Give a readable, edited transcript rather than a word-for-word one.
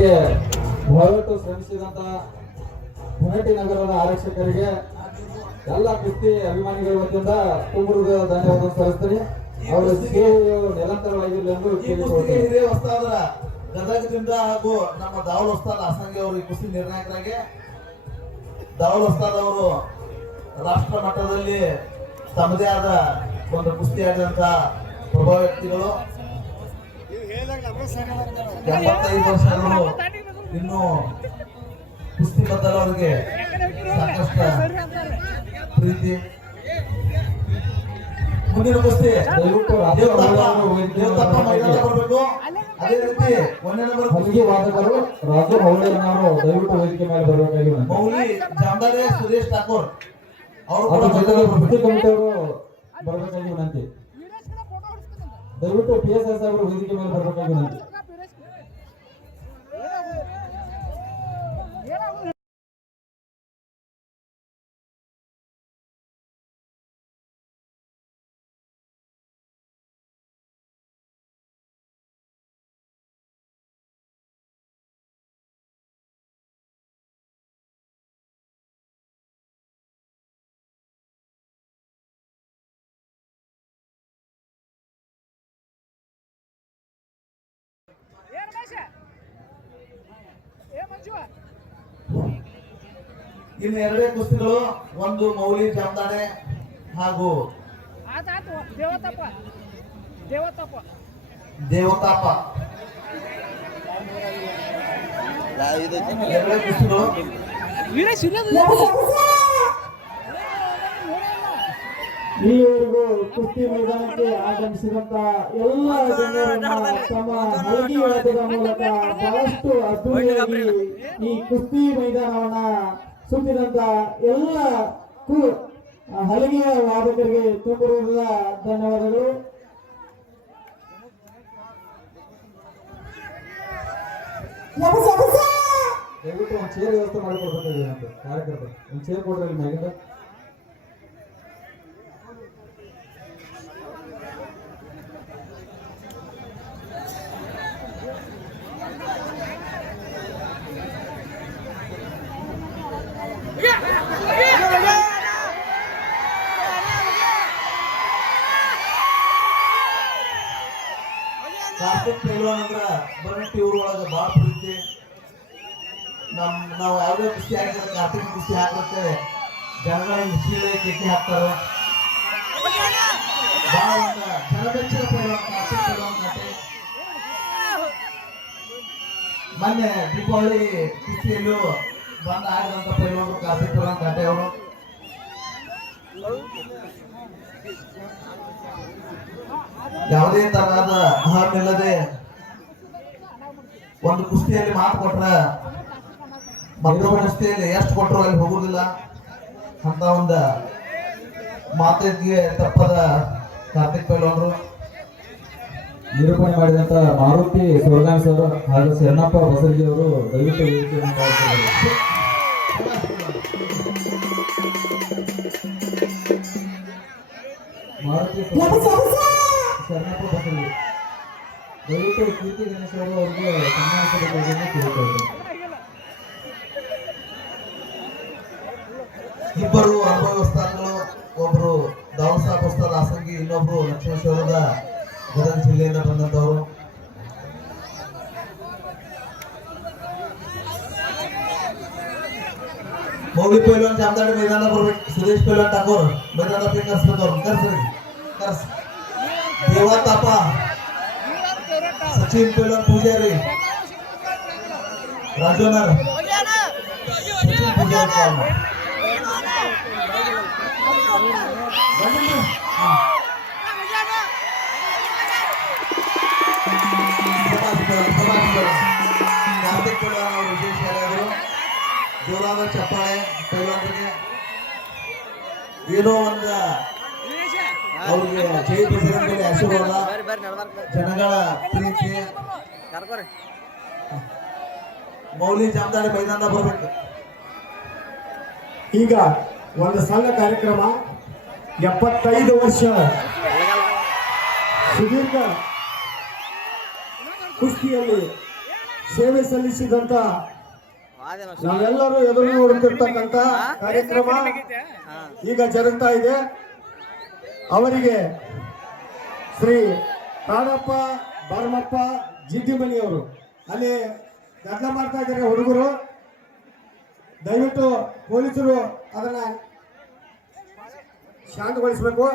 ಇದಕ್ಕೆ ಹೊರಟು ಶ್ರಮಿಸಿದಂತ ಹುನಟಿ ನಗರದ ಆರಕ್ಷಕರಿಗೆ ಎಲ್ಲ ಕುಸ್ತಿ ಅಭಿಮಾನಿಗಳ ವತಿಯಿಂದ ತುಂಬ ಧನ್ಯವಾದ ಸಲ್ಲಿಸ್ತೀನಿ. ಅವರ ಸೇವೆಯು ನಿರಂತರವಾಗಿರಲಿ ಎಂದು ಹಿರಿಯ ವಸ್ತಾದ ಗದಗದಿಂದ ಹಾಗೂ ನಮ್ಮ ದಾವಲ್ ವಸ್ತಾದ್ ಹಾಸಂಗಿ ಅವರು ಈ ಕುಸ್ತಿ ನಿರ್ಣಾಯಕರಾಗಿ ದಾವಲ್ ವಸ್ತಾದ್ ಅವರು ರಾಷ್ಟ್ರ ಮಟ್ಟದಲ್ಲಿ ತಮ್ಮದೇ ಆದ ಒಂದು ಕುಸ್ತಿ ಆಡಿದಂತ ಪ್ರಭಾವ ವ್ಯಕ್ತಿಗಳು. 75 ವರ್ಷಗಳು ಇನ್ನು ಕುಸ್ತಿ ಬದಲು ಅವರಿಗೆ ಸಾಕಷ್ಟು ಪ್ರೀತಿ. ಮುಂದಿನ ಕುಸ್ತಿ ದೇವತಪ್ಪ ಮೈದಾನ ಬರಬೇಕು. ಅದೇ ರೀತಿ 1ನೇ ನಂಬರ್ ಹಲಗಿ ವಾದಕರು ರಾಜು ಹೌಳೇನವರು ದಯವಿಟ್ಟು ವೇದಿಕೆ ಮೇಲೆ ಬರಬೇಕಾಗಿ ಮೌಲಿ ಜಾಮದಾರೆ ಸುರೇಶ್ ಠಾಕೂರ್ ಅವರು ಕುಸ್ತಿ ಕಮಿಟಿಯವರು ಬರಬೇಕಾಗಿ ವಿನಂತಿ. ದಯವಿಟ್ಟು PSS ಅವರು ವೇದಿಕೆ ಮೇಲೆ ಬರಬೇಕಾಗಿ ವಿನಂತಿ. ಇನ್ನು ಎರಡೇ ಕುಸ್ತಿಗಳು, ಒಂದು ಮೌಲಿ ಜಾಮದಾನೆ ಹಾಗೂ ದೇವತಾಪ. ಎರಡೇ ಕುಸ್ತಿಗಳು. ಇಲ್ಲಿವರೆಗೂ ಕುಸ್ತಿ ಮೈದಾನಕ್ಕೆ ಆಗಮಿಸಿದಂತ ಎಲ್ಲ ಜನರನ್ನ ತಮ್ಮ ಹಲಗಿ ವಾದದ ಮೂಲಕ ಬಹಳಷ್ಟು ಅದ್ದೂರಿಯಾಗಿ ಈ ಕುಸ್ತಿ ಮೈದಾನವನ್ನ ಸುತ್ತಿದಂತ ಎಲ್ಲ ಹಲಗಿಯ ವಾದಕರಿಗೆ ತುಂಬಿರುವ ಧನ್ಯವಾದಗಳು. ದಯವಿಟ್ಟು ಒಂದು ಚೇರ್ ವ್ಯವಸ್ಥೆ ಮಾಡಿಕೊಡ್ಬೇಕಾಗಿದೆ ಕಾರ್ಯಕರ್ತರು. ಒಂದು ಚೇರ್ ಕೊಡ್ರಿ ಮ್ಯಾಗಿಂದ. ಕಾರ್ತಿಕ್ ಪೈಲ್ವಾನ್ ಅಂದ್ರ ಬರಂಟಿ ಊರೊಳಗ ಬಾಳ ಪ್ರೀತಿ. ನಾವು ಯಾವುದೇ ಕುಸ್ತಿ ಹಾಕಿದ್ರೆ ಕಾರ್ತಿಕ್ ಕುಸ್ತಿ ಹಾಕುತ್ತೇವೆ. ಜನಗಳಿಗೆ ಸೀಳೆ ಕೆಟ್ಟಿ ಹಾಕ್ತಾರೆ. ಬಾಳ ಜನಮೆಚ್ಚಿನ ಪೈಲ್ವಾನ್ ಕಾರ್ತಿಕ್ ಪೈಲ್ವಾನ್ ಕಾಟೆ. ಮೊನ್ನೆ ದೀಪಾವಳಿ ಕುಸ್ತಿಯಲ್ಲೂ ಬಂದ ಆಗಿದಂತ ಪೈಲ್ವಾನ್ ಕಾರ್ತಿಕ್ ಪೈಲ್ವಾನ್ ಕಾಟೆ ಅವರು. ಯಾವುದೇ ತರಹದ ಅಹಮಿಲ್ಲದೆ ಒಂದು ಕುಸ್ತಿಯಲ್ಲಿ ಮಾತು ಕೊಟ್ರ ಮತ್ತೊಬ್ಬ ಕುಸ್ತಿಯಲ್ಲಿ ಎಷ್ಟು ಕೊಟ್ಟರು ಅಲ್ಲಿ ಹೋಗುದಿಲ್ಲ ಅಂತ ಒಂದು ಮಾತಿಗೆ ತಪ್ಪದ ಕಾರ್ತಿಕ್ ಪೈಲ್ವಾನ್ರು. ನಿರೂಪಣೆ ಮಾಡಿದಂತ ಮಾರುತಿ ಸೋರ್ಗಾನ್ ಸರ್ ಹಾಗೂ ಶರಣಪ್ಪ ಬಸರ್ಗಿ ಅವರು ದಯವಿಟ್ಟು ಮಾರುತಿ ಶರಣಪ್ಪ ಬಸರ್ಗಿ ದಯವಿಟ್ಟು ಕೀರ್ತಿ ಗಣೇಶ್ ಅವರು ಅವರಿಗೆ ಸನ್ಮಾನಿಸಬೇಕಾಗಿ ಕೇಳ್ತಾರೆ. ಇಬ್ಬರು ಅನುಭವ ವಸ್ತಾದಗಳು, ಒಬ್ರು ದಾವಲ್ ಸಾಬ್ ವಸ್ತಾದ್ ಹಾಸಂಗಿ, ಇನ್ನೊಬ್ರು ಲಕ್ಷ್ಮೇಶ್ವರದ ಗದಗ ಜಿಲ್ಲೆಯಿಂದ ಬಂದಂತವರು. ಮೌಲಿ ಪೈಲ್ವಾನ್ ಜಾಮದಾಡಿ ಮೈದಾನ ಬರ್ಬೇಕು. ಸುರೇಶ್ ಪೈಲ್ವಾನ್ ಠಾಕೂರ್ ಮೈದಾನ ಕರ್ಸ್ಬೇಕು. ಅವ್ರು ಕರ್ಸ್. ದೇವತಾಪ ಸಚಿನ್ ಪೈಲ್ವಾನ್ ಪೂಜಾರಿ, ರಾಜೋನರ್ ಸಚಿನ್ ಪೂಜಾರಿ. ಕಾರ್ತಿಕ್ ಪೈಲ್ವಾನ್ ಅವರು ವಿಶೇಷ ಜೋರಾದ ಚಪ್ಪಾಳೆ ಪೈಲ್ವಾನ್ರಿಗೆ. ಏನೋ ಒಂದು ಅವ್ರಿಗೆ ಜೈ ಬಸವನ ಮೇಲೆ ಆಶೀರ್ವಾದ, ಜನಗಳ ಪ್ರೀತಿ. ಮೌಲಿ ಜಾಮದಾಡಿ ಮೈದಾನ ಬರ್ಬೇಕು. ಈಗ ಒಂದು ಸಣ್ಣ ಕಾರ್ಯಕ್ರಮ. 75 ವರ್ಷ ಸುದೀರ್ಘ ಕುಸ್ತಿಯಲ್ಲಿ ಸೇವೆ ಸಲ್ಲಿಸಿದಂತ ನಾವೆಲ್ಲರೂ ಎದುರು ನೋಡುತ್ತಿರ್ತಕ್ಕಂಥ ಕಾರ್ಯಕ್ರಮ ಈಗ ಜರುಗ್ತಾ ಇದೆ. ಅವರಿಗೆ ಶ್ರೀ ಪ್ರಾಣಪ್ಪ ಭರಮಪ್ಪ ಜಿಡ್ಡಿಮನಿಯವರು ಅಲ್ಲಿ ಗದ್ದಲ ಮಾಡ್ತಾ ಇದ್ದಾರೆ ಹುಡುಗರು. ದಯವಿಟ್ಟು ಪೊಲೀಸರು ಅದನ್ನ ಶಾಂತಗೊಳಿಸಬೇಕು.